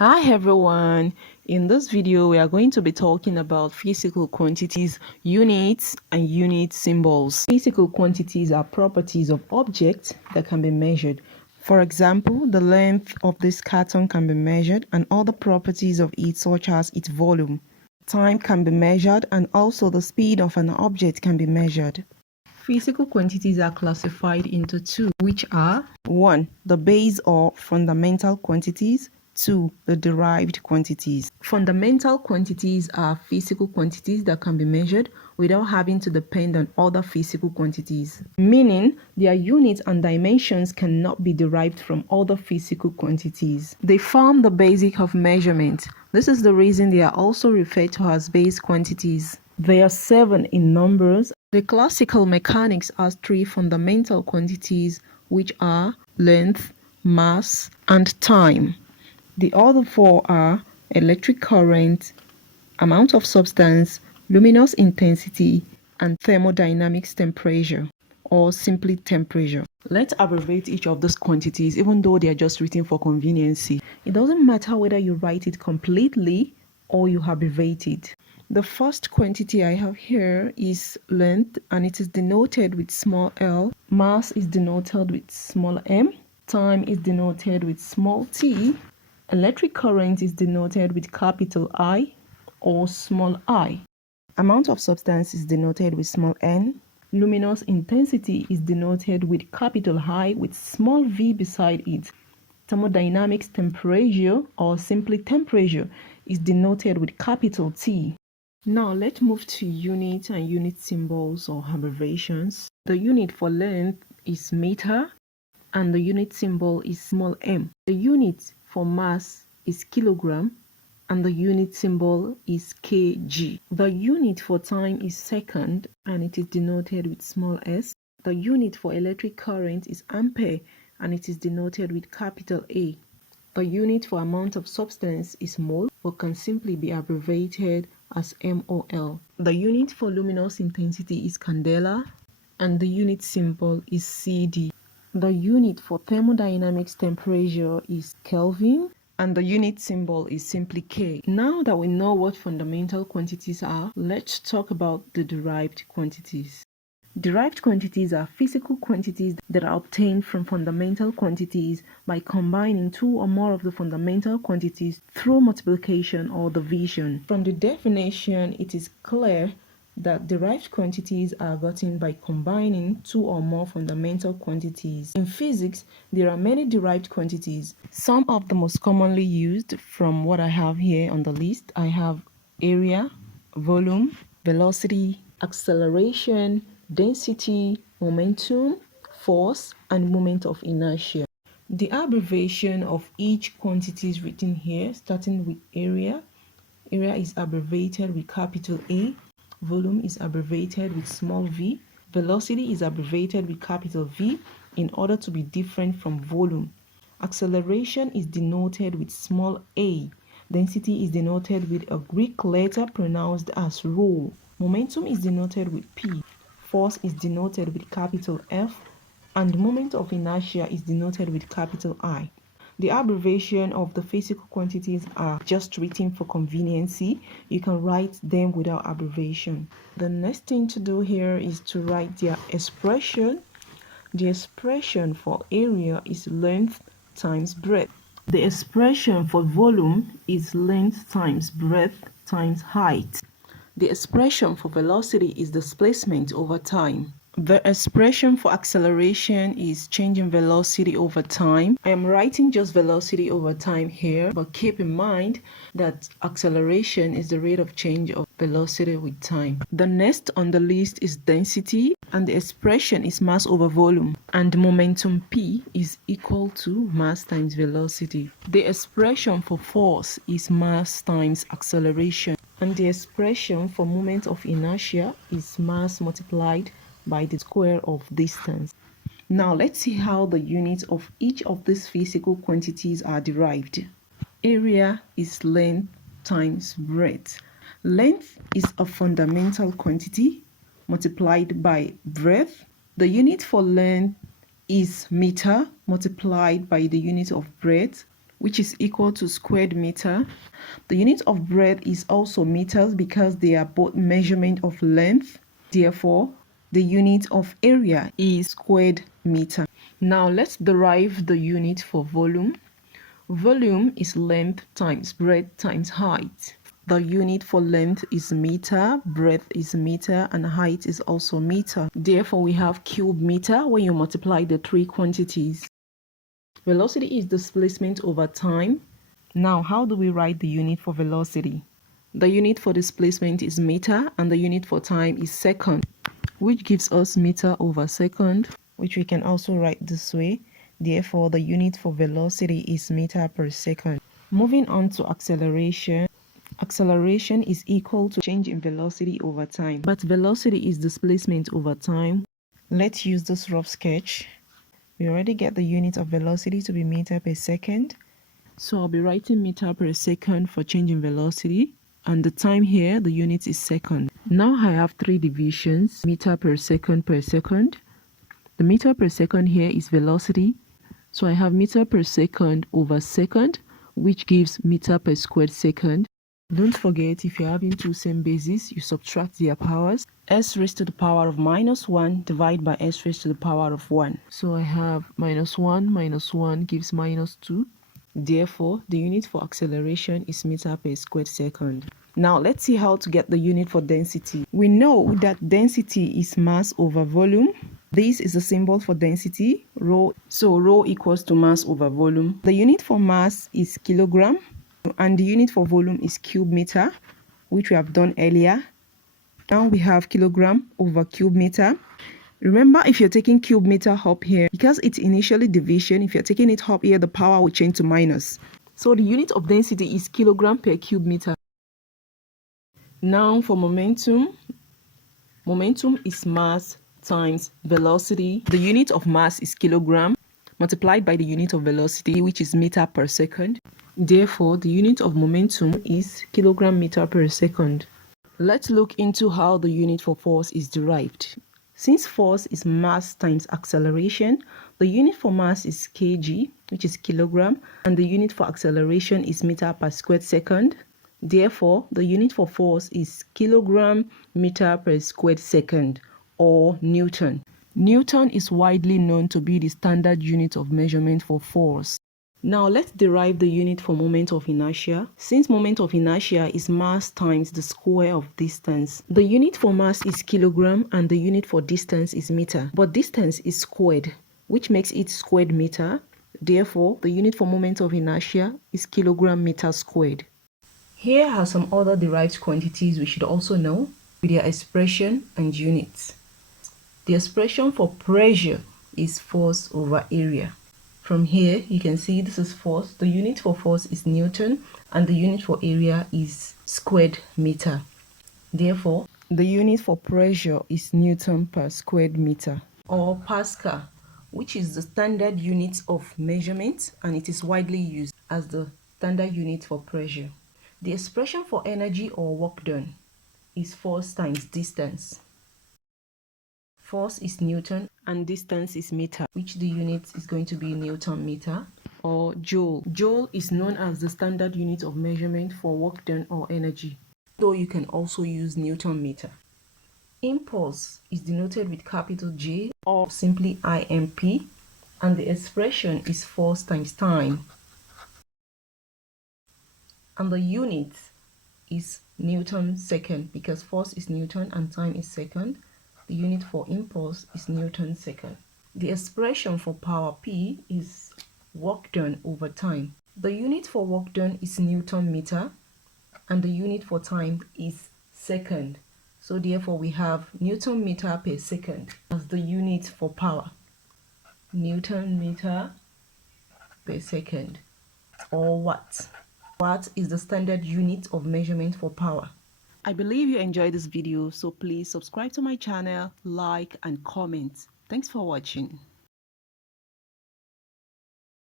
Hi everyone, in this video we are going to be talking about physical quantities, units and unit symbols. Physical quantities are properties of objects that can be measured. For example, the length of this carton can be measured and other properties of it such as its volume. Time can be measured and also the speed of an object can be measured. Physical quantities are classified into two, which are 1. The base or fundamental quantities. 2. The derived quantities. Fundamental quantities are physical quantities that can be measured without having to depend on other physical quantities, meaning their units and dimensions cannot be derived from other physical quantities. They form the basic of measurement. This is the reason they are also referred to as base quantities. There are 7 in numbers. The classical mechanics has 3 fundamental quantities, which are length, mass, and time. The other 4 are electric current, amount of substance, luminous intensity, and thermodynamics temperature, or simply temperature. Let's abbreviate each of those quantities, even though they are just written for conveniency. It doesn't matter whether you write it completely or you abbreviate it. The first quantity I have here is length, and it is denoted with small l. Mass is denoted with small m. Time is denoted with small t. Electric current is denoted with capital I or small I. Amount of substance is denoted with small n. Luminous intensity is denoted with capital I with small v beside it. Thermodynamics temperature or simply temperature is denoted with capital T. Now let's move to unit and unit symbols or abbreviations. The unit for length is meter and the unit symbol is small m. The unit for mass is kilogram and the unit symbol is kg. The unit for time is second and it is denoted with small s. The unit for electric current is ampere and it is denoted with capital A. The unit for amount of substance is mole but can simply be abbreviated as mol. The unit for luminous intensity is candela and the unit symbol is Cd. The unit for thermodynamics temperature is Kelvin and the unit symbol is simply K. Now that we know what fundamental quantities are, let's talk about the derived quantities. Derived quantities are physical quantities that are obtained from fundamental quantities by combining 2 or more of the fundamental quantities through multiplication or division. From the definition, it is clear that derived quantities are gotten by combining 2 or more fundamental quantities. In physics, there are many derived quantities. Some of the most commonly used from what I have here on the list, I have area, volume, velocity, acceleration, density, momentum, force, and moment of inertia. The abbreviation of each quantity is written here, starting with area. Area is abbreviated with capital A. Volume is abbreviated with small v. Velocity is abbreviated with capital V in order to be different from volume. Acceleration is denoted with small a. Density is denoted with a Greek letter pronounced as rho. Momentum is denoted with P. Force is denoted with capital F. And moment of inertia is denoted with capital I. The abbreviation of the physical quantities are just written for conveniency. You can write them without abbreviation. The next thing to do here is to write their expression. The expression for area is length times breadth. The expression for volume is length times breadth times height. The expression for velocity is displacement over time. The expression for acceleration is change in velocity over time. I am writing just velocity over time here, but keep in mind that acceleration is the rate of change of velocity with time. The next on the list is density, and the expression is mass over volume, and momentum P is equal to mass times velocity. The expression for force is mass times acceleration, and the expression for moment of inertia is mass multiplied by the square of distance. Now let's see how the units of each of these physical quantities are derived. Area is length times breadth. Length is a fundamental quantity multiplied by breadth. The unit for length is meter multiplied by the unit of breadth. which is equal to squared meter. The unit of breadth is also meters because they are both measurement of length. Therefore, the unit of area is squared meter. Now let's derive the unit for volume. Volume is length times breadth times height. The unit for length is meter, breadth is meter, and height is also meter. Therefore, we have cube meter when you multiply the three quantities. Velocity is displacement over time. Now, how do we write the unit for velocity? The unit for displacement is meter, and the unit for time is second, which gives us meter over second, which we can also write this way. Therefore, the unit for velocity is meter per second. Moving on to acceleration. Acceleration is equal to change in velocity over time, but velocity is displacement over time. Let's use this rough sketch. We already get the unit of velocity to be meter per second. So I'll be writing meter per second for change in velocity, and the time here, the unit is second. Now I have three divisions, meter per second per second. The meter per second here is velocity. So I have meter per second over second, which gives meter per squared second. Don't forget, if you're having two same bases, you subtract their powers. S raised to the power of -1 divided by s raised to the power of 1. So I have -1 minus 1 gives -2. Therefore, the unit for acceleration is meter per squared second. Now let's see how to get the unit for density. We know that density is mass over volume. This is the symbol for density, rho. So rho equals to mass over volume. The unit for mass is kilogram, and the unit for volume is cube meter, which we have done earlier. Now we have kilogram over cube meter. Remember, if you're taking cube meter up here, because it's initially division, if you're taking it up here, the power will change to minus. So the unit of density is kilogram per cube meter. Now for momentum. Momentum is mass times velocity. The unit of mass is kilogram multiplied by the unit of velocity, which is meter per second. Therefore, the unit of momentum is kilogram meter per second. Let's look into how the unit for force is derived. Since force is mass times acceleration, the unit for mass is kg, which is kilogram, and the unit for acceleration is meter per squared second. Therefore, the unit for force is kilogram meter per squared second, or Newton. Newton is widely known to be the standard unit of measurement for force. Now let's derive the unit for moment of inertia. Since moment of inertia is mass times the square of distance, the unit for mass is kilogram and the unit for distance is meter. But distance is squared, which makes it squared meter. Therefore, the unit for moment of inertia is kilogram meter squared. Here are some other derived quantities we should also know with their expression and units. The expression for pressure is force over area. From here, you can see this is force. The unit for force is Newton, and the unit for area is squared meter. Therefore, the unit for pressure is Newton per squared meter, or Pascal, which is the standard unit of measurement, and it is widely used as the standard unit for pressure. The expression for energy or work done is force times distance. Force is Newton and distance is meter, which the unit is going to be Newton meter, or joule. Joule is known as the standard unit of measurement for work done or energy, though you can also use Newton meter. Impulse is denoted with capital J or simply IMP, and the expression is force times time. And the unit is Newton second, because force is Newton and time is second. The unit for impulse is Newton second. The expression for power P is work done over time. The unit for work done is Newton meter, and the unit for time is second. So therefore we have Newton meter per second as the unit for power. Newton meter per second, or watt. Watt is the standard unit of measurement for power. I believe you enjoyed this video, so please subscribe to my channel, like and comment. Thanks for watching.